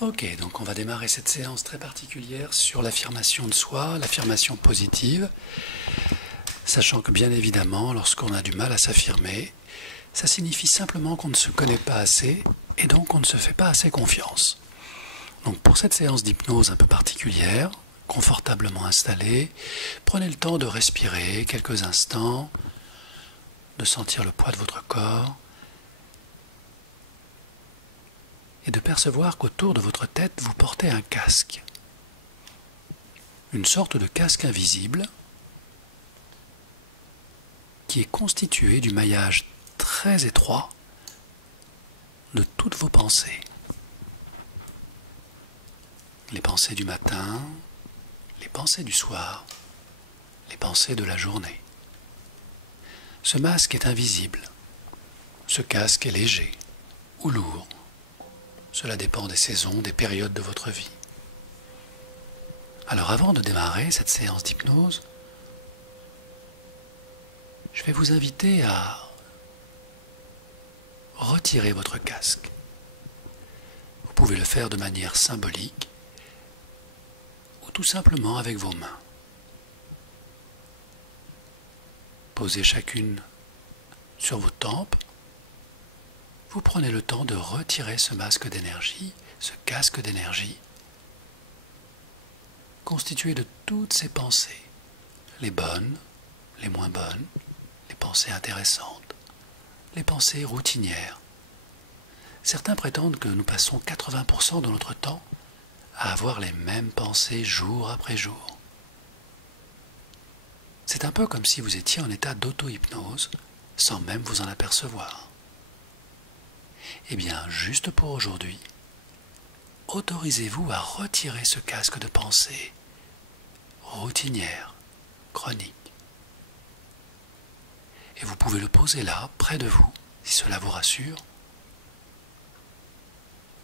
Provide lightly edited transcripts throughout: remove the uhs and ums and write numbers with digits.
Ok, donc on va démarrer cette séance très particulière sur l'affirmation de soi, l'affirmation positive, sachant que bien évidemment, lorsqu'on a du mal à s'affirmer, ça signifie simplement qu'on ne se connaît pas assez et donc on ne se fait pas assez confiance. Donc pour cette séance d'hypnose un peu particulière, confortablement installée, prenez le temps de respirer quelques instants, de sentir le poids de votre corps, et de percevoir qu'autour de votre tête, vous portez un casque. Une sorte de casque invisible qui est constitué du maillage très étroit de toutes vos pensées. Les pensées du matin, les pensées du soir, les pensées de la journée. Ce masque est invisible. Ce casque est léger ou lourd. Cela dépend des saisons, des périodes de votre vie. Alors avant de démarrer cette séance d'hypnose, je vais vous inviter à retirer votre casque. Vous pouvez le faire de manière symbolique ou tout simplement avec vos mains. Posez chacune sur vos tempes. Vous prenez le temps de retirer ce masque d'énergie, ce casque d'énergie, constitué de toutes ces pensées, les bonnes, les moins bonnes, les pensées intéressantes, les pensées routinières. Certains prétendent que nous passons 80% de notre temps à avoir les mêmes pensées jour après jour. C'est un peu comme si vous étiez en état d'auto-hypnose, sans même vous en apercevoir. Eh bien, juste pour aujourd'hui, autorisez-vous à retirer ce casque de pensée routinière, chronique. Et vous pouvez le poser là, près de vous, si cela vous rassure.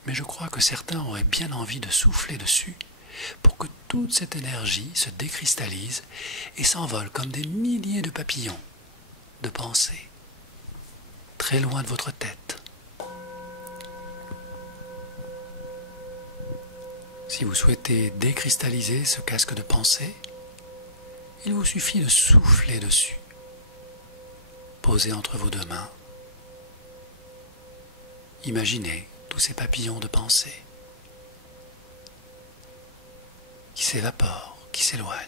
Mais je crois que certains auraient bien envie de souffler dessus pour que toute cette énergie se décristallise et s'envole comme des milliers de papillons de pensées, très loin de votre tête. Si vous souhaitez décristalliser ce casque de pensée, il vous suffit de souffler dessus. Posez entre vos deux mains. Imaginez tous ces papillons de pensée qui s'évaporent, qui s'éloignent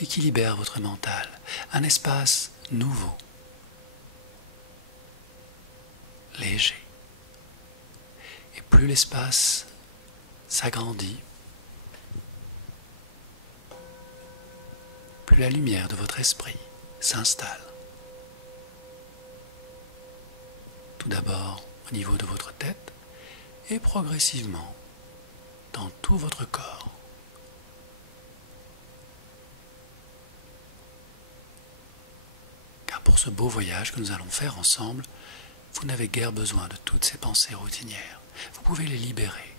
et qui libèrent votre mental, un espace nouveau, léger. Et plus l'espace s'agrandit, plus la lumière de votre esprit s'installe. Tout d'abord au niveau de votre tête et progressivement dans tout votre corps. Car pour ce beau voyage que nous allons faire ensemble, vous n'avez guère besoin de toutes ces pensées routinières. Vous pouvez les libérer,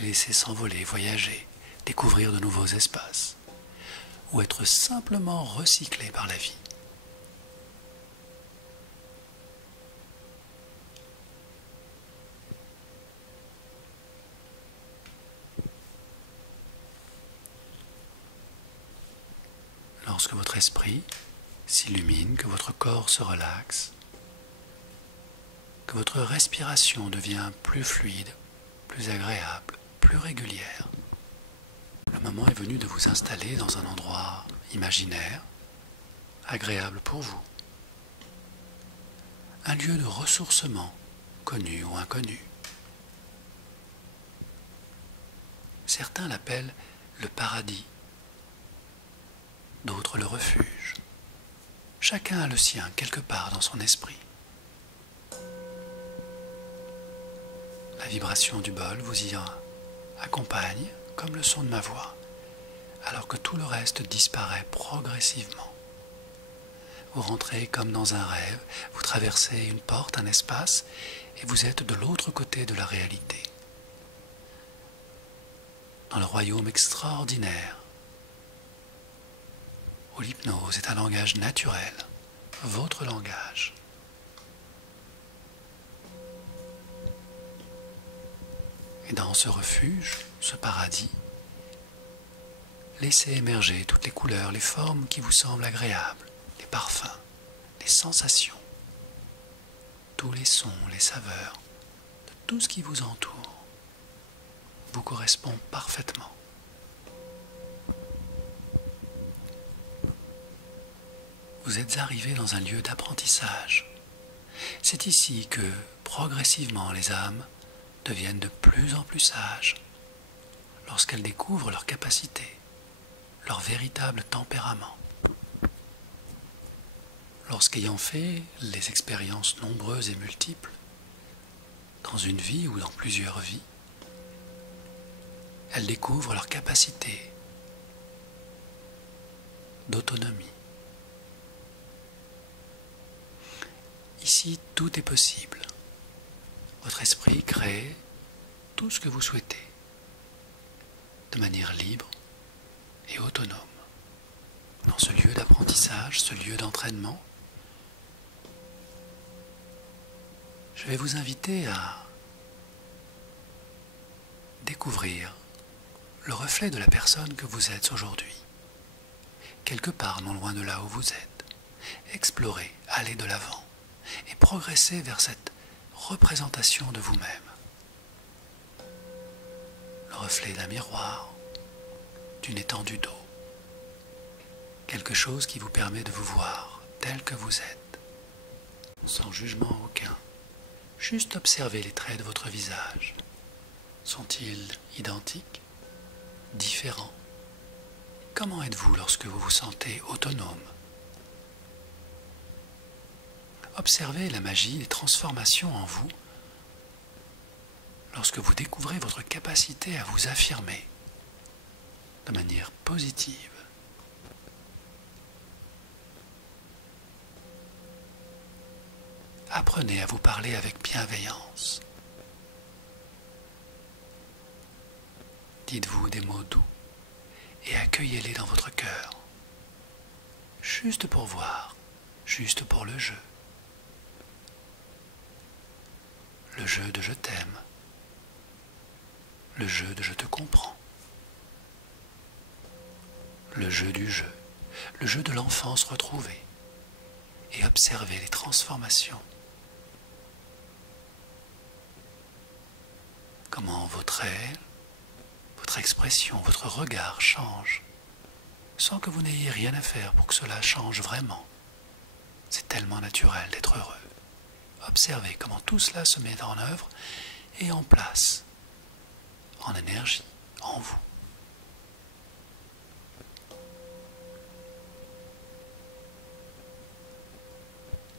les laisser s'envoler, voyager, découvrir de nouveaux espaces, ou être simplement recyclés par la vie. Lorsque votre esprit s'illumine, que votre corps se relaxe, que votre respiration devient plus fluide, plus agréable, plus régulière, le moment est venu de vous installer dans un endroit imaginaire, agréable pour vous. Un lieu de ressourcement, connu ou inconnu. Certains l'appellent le paradis, d'autres le refuge. Chacun a le sien quelque part dans son esprit. La vibration du bol vous y accompagne comme le son de ma voix, alors que tout le reste disparaît progressivement. Vous rentrez comme dans un rêve, vous traversez une porte, un espace, et vous êtes de l'autre côté de la réalité. Dans le royaume extraordinaire, où l'hypnose est un langage naturel, votre langage. Et dans ce refuge, ce paradis, laissez émerger toutes les couleurs, les formes qui vous semblent agréables, les parfums, les sensations, tous les sons, les saveurs, de tout ce qui vous entoure vous correspond parfaitement. Vous êtes arrivé dans un lieu d'apprentissage. C'est ici que, progressivement, les âmes deviennent de plus en plus sages lorsqu'elles découvrent leurs capacités, leur véritable tempérament. Lorsqu'ayant fait les expériences nombreuses et multiples, dans une vie ou dans plusieurs vies, elles découvrent leur capacité d'autonomie. Ici, tout est possible. Votre esprit crée tout ce que vous souhaitez, de manière libre et autonome. Dans ce lieu d'apprentissage, ce lieu d'entraînement, je vais vous inviter à découvrir le reflet de la personne que vous êtes aujourd'hui, quelque part non loin de là où vous êtes. Explorez, allez de l'avant et progressez vers cette représentation de vous-même. Le reflet d'un miroir, d'une étendue d'eau, quelque chose qui vous permet de vous voir tel que vous êtes, sans jugement aucun. Juste observez les traits de votre visage. Sont-ils identiques, différents? Comment êtes-vous lorsque vous vous sentez autonome? Observez la magie des transformations en vous lorsque vous découvrez votre capacité à vous affirmer de manière positive. Apprenez à vous parler avec bienveillance. Dites-vous des mots doux et accueillez-les dans votre cœur, juste pour voir, juste pour le jeu. Le jeu de je t'aime, le jeu de je te comprends, le jeu du jeu, le jeu de l'enfance retrouvée, et observez les transformations. Comment vos traits, votre expression, votre regard changent, sans que vous n'ayez rien à faire pour que cela change vraiment. C'est tellement naturel d'être heureux. Observez comment tout cela se met en œuvre et en place, en énergie, en vous.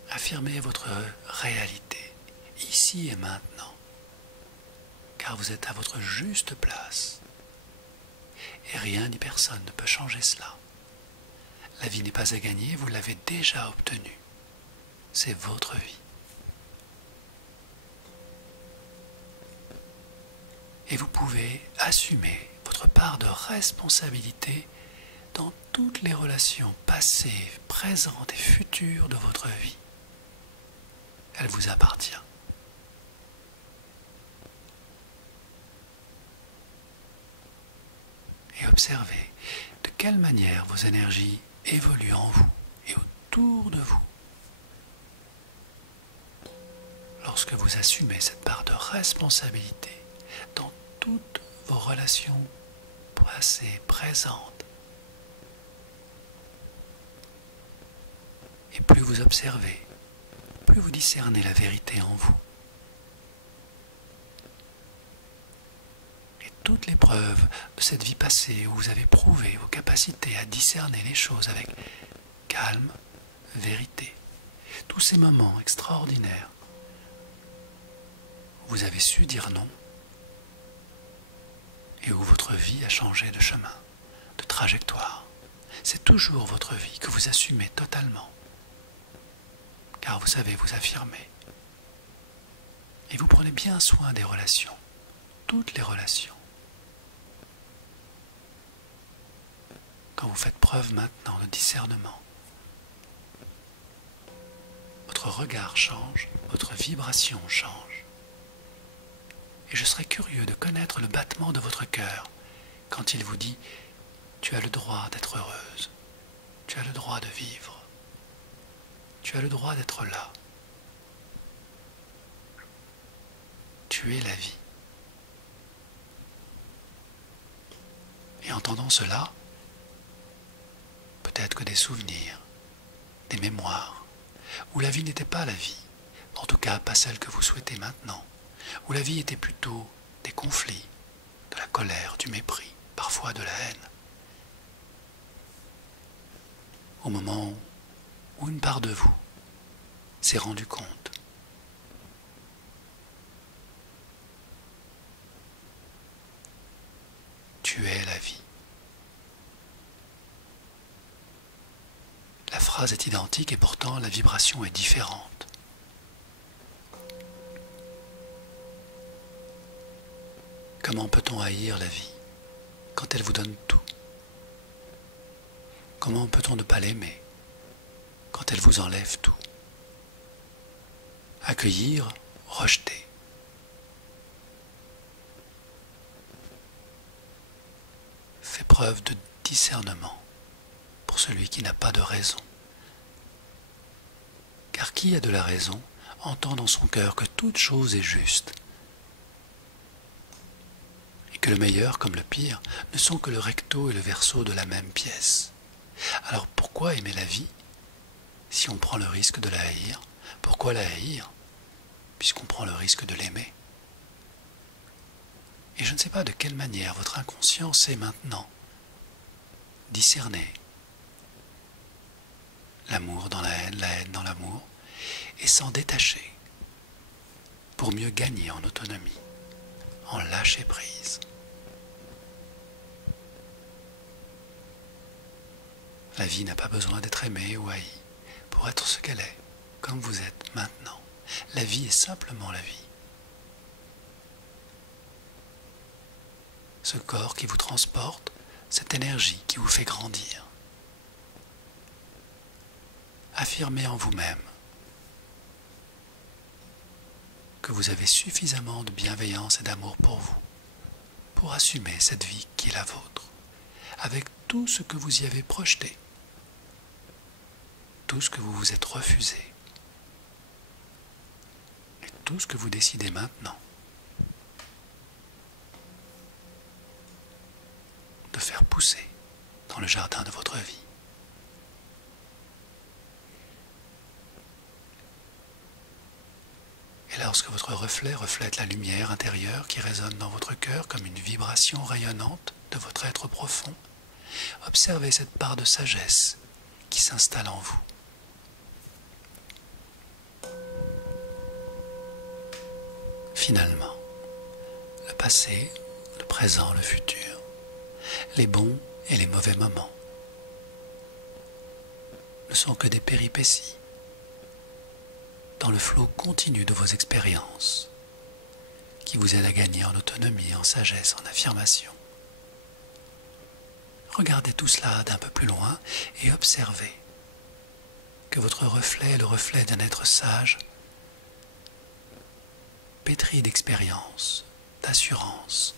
Affirmez votre réalité, ici et maintenant, car vous êtes à votre juste place. Et rien ni personne ne peut changer cela. La vie n'est pas à gagner, vous l'avez déjà obtenue. C'est votre vie. Et vous pouvez assumer votre part de responsabilité dans toutes les relations passées, présentes et futures de votre vie. Elle vous appartient. Et observez de quelle manière vos énergies évoluent en vous et autour de vous. Lorsque vous assumez cette part de responsabilité dans toutes vos relations passées, présentes. Et plus vous observez, plus vous discernez la vérité en vous. Et toutes les preuves de cette vie passée où vous avez prouvé vos capacités à discerner les choses avec calme, vérité. Tous ces moments extraordinaires où vous avez su dire non et où votre vie a changé de chemin, de trajectoire. C'est toujours votre vie que vous assumez totalement, car vous savez vous affirmer. Et vous prenez bien soin des relations, toutes les relations. Quand vous faites preuve maintenant de discernement, votre regard change, votre vibration change. Et je serais curieux de connaître le battement de votre cœur quand il vous dit « Tu as le droit d'être heureuse, tu as le droit de vivre, tu as le droit d'être là, tu es la vie. » Et entendant cela, peut-être que des souvenirs, des mémoires, où la vie n'était pas la vie, en tout cas pas celle que vous souhaitez maintenant, où la vie était plutôt des conflits, de la colère, du mépris, parfois de la haine. Au moment où une part de vous s'est rendu compte tu es la vie. La phrase est identique et pourtant la vibration est différente. Comment peut-on haïr la vie quand elle vous donne tout? Comment peut-on ne pas l'aimer quand elle vous enlève tout? Accueillir, rejeter. Fait preuve de discernement pour celui qui n'a pas de raison. Car qui a de la raison entend dans son cœur que toute chose est juste et que le meilleur comme le pire ne sont que le recto et le verso de la même pièce. Alors pourquoi aimer la vie si on prend le risque de la haïr? Pourquoi la haïr puisqu'on prend le risque de l'aimer? Et je ne sais pas de quelle manière votre inconscient sait maintenant discerner l'amour dans la haine dans l'amour, et s'en détacher pour mieux gagner en autonomie, en lâcher prise. La vie n'a pas besoin d'être aimée ou haïe pour être ce qu'elle est, comme vous êtes maintenant. La vie est simplement la vie. Ce corps qui vous transporte, cette énergie qui vous fait grandir. Affirmez en vous-même que vous avez suffisamment de bienveillance et d'amour pour vous, pour assumer cette vie qui est la vôtre, avec tout ce que vous y avez projeté, tout ce que vous vous êtes refusé, et tout ce que vous décidez maintenant de faire pousser dans le jardin de votre vie. Et lorsque votre reflet reflète la lumière intérieure qui résonne dans votre cœur comme une vibration rayonnante de votre être profond, observez cette part de sagesse qui s'installe en vous. Finalement, le passé, le présent, le futur, les bons et les mauvais moments ne sont que des péripéties dans le flot continu de vos expériences qui vous aident à gagner en autonomie, en sagesse, en affirmation. Regardez tout cela d'un peu plus loin et observez que votre reflet est le reflet d'un être sage, pétri d'expérience, d'assurance,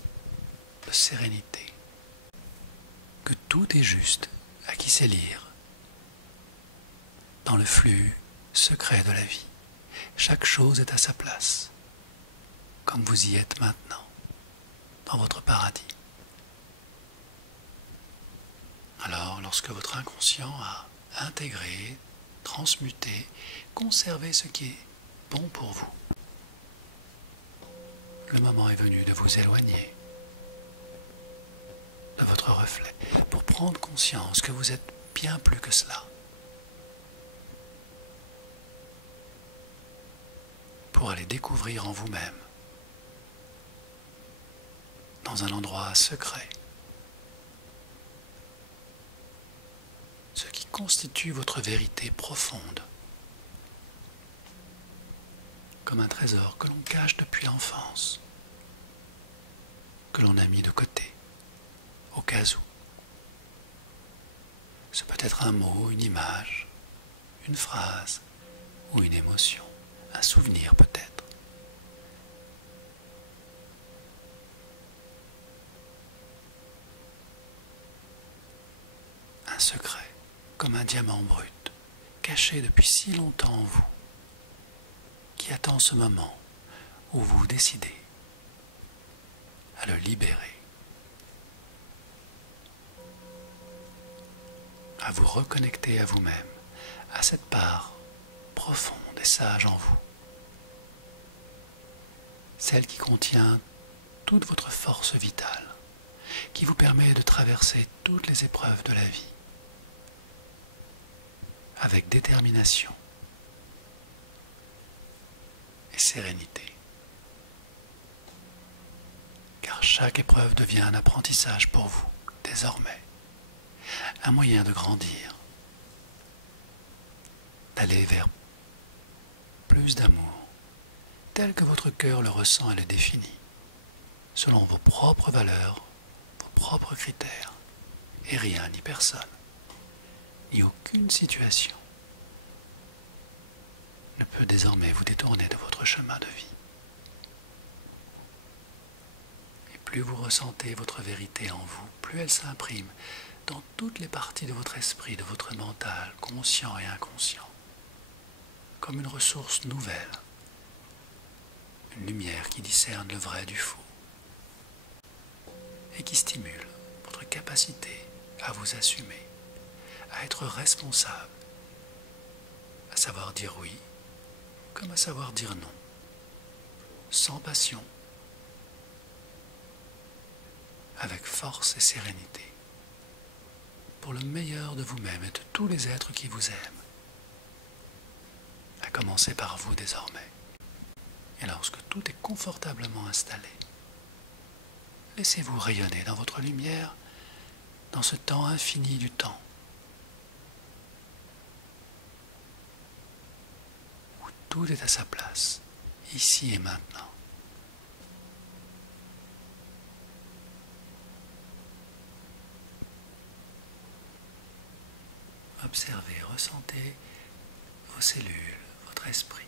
de sérénité, que tout est juste à qui sait lire dans le flux secret de la vie. Chaque chose est à sa place, comme vous y êtes maintenant, dans votre paradis. Alors, lorsque votre inconscient a intégré, transmuté, conservé ce qui est bon pour vous, le moment est venu de vous éloigner de votre reflet, pour prendre conscience que vous êtes bien plus que cela. Pour aller découvrir en vous-même, dans un endroit secret, ce qui constitue votre vérité profonde, comme un trésor que l'on cache depuis l'enfance, que l'on a mis de côté, au cas où. Ce peut être un mot, une image, une phrase ou une émotion. Un souvenir peut-être. un secret, comme un diamant brut, caché depuis si longtemps en vous, qui attend ce moment où vous décidez à le libérer, à vous reconnecter à vous-même, à cette part profonde et sage en vous, celle qui contient toute votre force vitale, qui vous permet de traverser toutes les épreuves de la vie avec détermination et sérénité. Car chaque épreuve devient un apprentissage pour vous, désormais, un moyen de grandir, d'aller vers plus d'amour, tel que votre cœur le ressent et le définit, selon vos propres valeurs, vos propres critères, et rien ni personne, ni aucune situation ne peut désormais vous détourner de votre chemin de vie. Et plus vous ressentez votre vérité en vous, plus elle s'imprime dans toutes les parties de votre esprit, de votre mental, conscient et inconscient, comme une ressource nouvelle, une lumière qui discerne le vrai du faux et qui stimule votre capacité à vous assumer, à être responsable, à savoir dire oui comme à savoir dire non, sans passion, avec force et sérénité, pour le meilleur de vous-même et de tous les êtres qui vous aiment, à commencer par vous désormais. Et lorsque tout est confortablement installé, laissez-vous rayonner dans votre lumière, dans ce temps infini du temps, où tout est à sa place, ici et maintenant. Observez, ressentez vos cellules, votre esprit.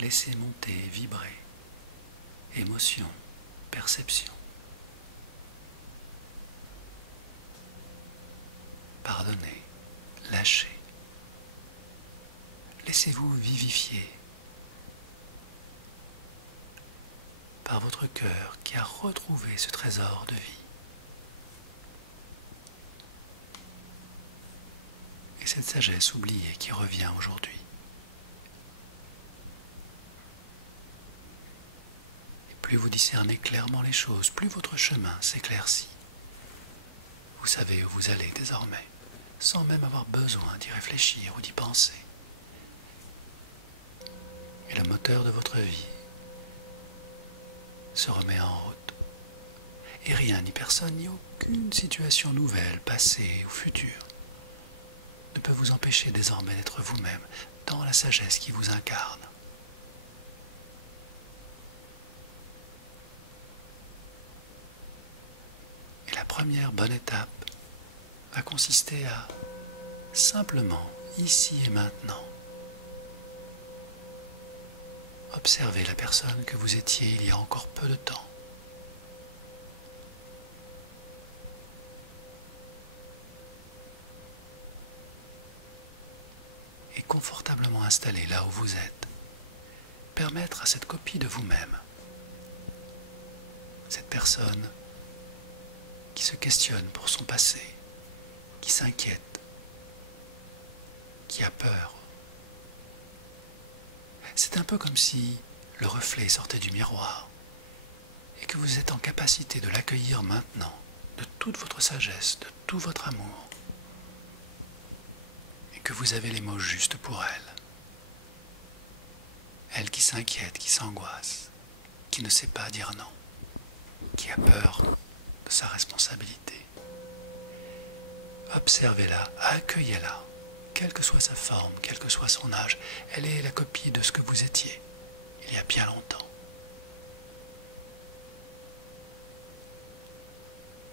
Laissez monter, vibrer, émotion, perception. Pardonnez, lâchez. Laissez-vous vivifier par votre cœur qui a retrouvé ce trésor de vie. Et cette sagesse oubliée qui revient aujourd'hui. Et plus vous discernez clairement les choses, plus votre chemin s'éclaircit. Vous savez où vous allez désormais, sans même avoir besoin d'y réfléchir ou d'y penser. Et le moteur de votre vie se remet en route. Et rien, ni personne, ni aucune situation nouvelle, passée ou future, ne peut vous empêcher désormais d'être vous-même dans la sagesse qui vous incarne. Et la première bonne étape va consister à simplement, ici et maintenant, observer la personne que vous étiez il y a encore peu de temps. Et confortablement installé là où vous êtes, permettre à cette copie de vous-même, cette personne qui se questionne pour son passé, qui s'inquiète, qui a peur. C'est un peu comme si le reflet sortait du miroir et que vous êtes en capacité de l'accueillir maintenant, de toute votre sagesse, de tout votre amour, et que vous avez les mots justes pour elle. Elle qui s'inquiète, qui s'angoisse, qui ne sait pas dire non, qui a peur de sa responsabilité. Observez-la, accueillez-la, quelle que soit sa forme, quel que soit son âge. Elle est la copie de ce que vous étiez il y a bien longtemps.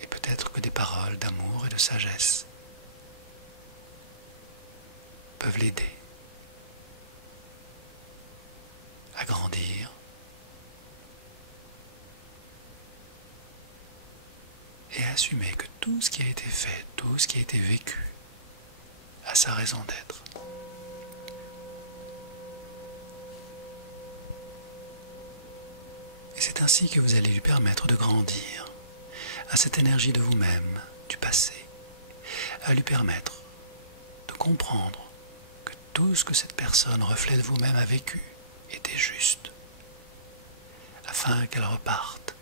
Et peut-être que des paroles d'amour et de sagesse peuvent l'aider à grandir et assumez que tout ce qui a été fait, tout ce qui a été vécu, a sa raison d'être. Et c'est ainsi que vous allez lui permettre de grandir à cette énergie de vous-même, du passé, à lui permettre de comprendre que tout ce que cette personne, reflet de vous-même, a vécu était juste, afin qu'elle reparte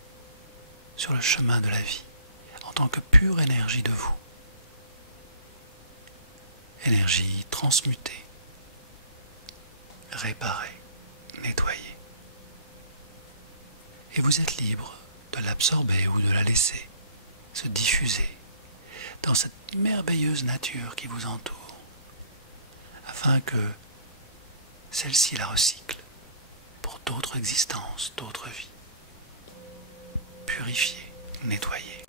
sur le chemin de la vie en tant que pure énergie de vous, énergie transmutée, réparée, nettoyée. Et vous êtes libre de l'absorber ou de la laisser se diffuser dans cette merveilleuse nature qui vous entoure, afin que celle-ci la recycle pour d'autres existences, d'autres vies, purifier, nettoyer.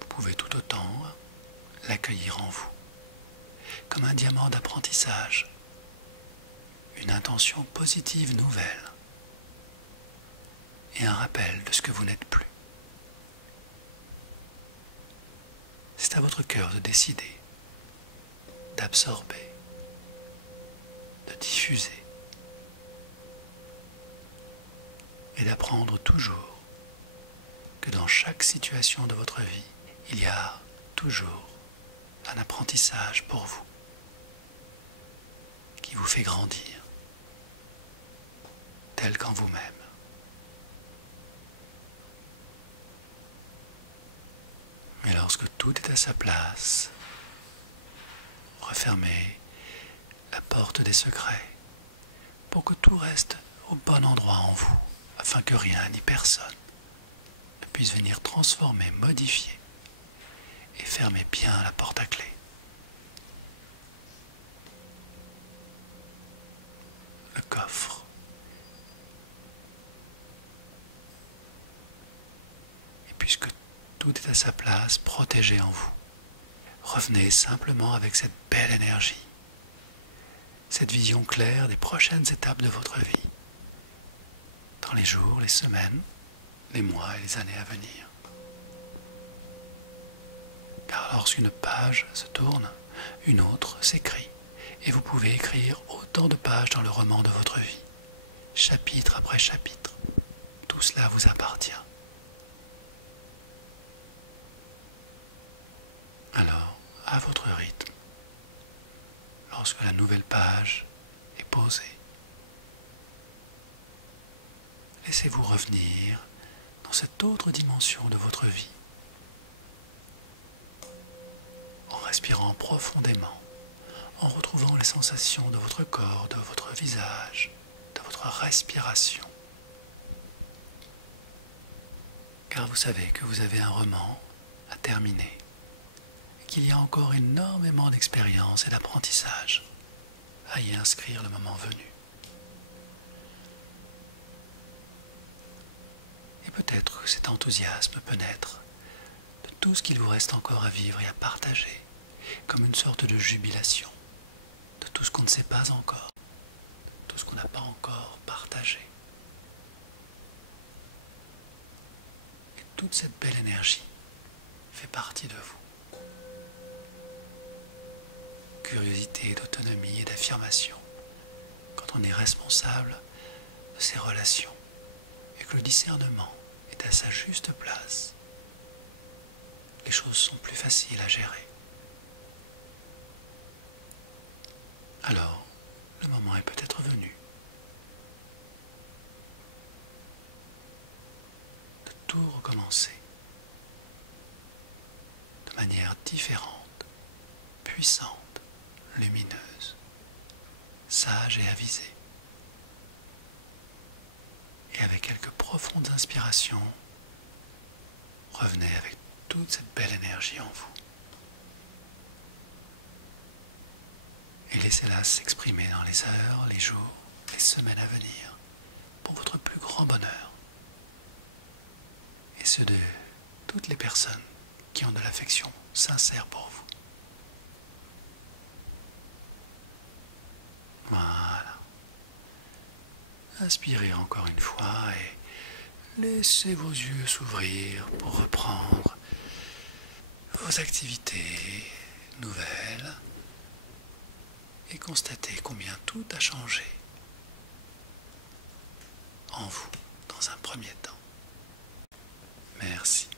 Vous pouvez tout autant l'accueillir en vous, comme un diamant d'apprentissage, une intention positive nouvelle, et un rappel de ce que vous n'êtes plus. C'est à votre cœur de décider, d'absorber, de diffuser, et d'apprendre toujours que dans chaque situation de votre vie, il y a toujours un apprentissage pour vous qui vous fait grandir, tel qu'en vous-même. Et lorsque tout est à sa place, refermez la porte des secrets pour que tout reste au bon endroit en vous, afin que rien ni personne ne puisse venir transformer, modifier, et fermez bien la porte à clé. Le coffre. Et puisque tout est à sa place, protégé en vous, revenez simplement avec cette belle énergie, cette vision claire des prochaines étapes de votre vie, dans les jours, les semaines, les mois et les années à venir. Car lorsqu'une page se tourne, une autre s'écrit, et vous pouvez écrire autant de pages dans le roman de votre vie, chapitre après chapitre. Tout cela vous appartient. Alors, à votre rythme, lorsque la nouvelle page est posée, laissez-vous revenir dans cette autre dimension de votre vie, en respirant profondément, en retrouvant les sensations de votre corps, de votre visage, de votre respiration. Car vous savez que vous avez un roman à terminer, et qu'il y a encore énormément d'expérience et d'apprentissage à y inscrire le moment venu. Et peut-être que cet enthousiasme peut naître de tout ce qu'il vous reste encore à vivre et à partager, comme une sorte de jubilation de tout ce qu'on ne sait pas encore, de tout ce qu'on n'a pas encore partagé. Et toute cette belle énergie fait partie de vous. Curiosité, d'autonomie et d'affirmation, quand on est responsable de ses relations et que le discernement est à sa juste place, les choses sont plus faciles à gérer. Alors, le moment est peut-être venu de tout recommencer de manière différente, puissante, lumineuse, sage et avisée. Et avec quelques profondes inspirations, revenez avec toute cette belle énergie en vous. Et laissez-la s'exprimer dans les heures, les jours, les semaines à venir, pour votre plus grand bonheur. Et ceux de toutes les personnes qui ont de l'affection sincère pour vous. Voilà. Inspirez encore une fois et laissez vos yeux s'ouvrir pour reprendre vos activités nouvelles et constatez combien tout a changé en vous dans un premier temps. Merci.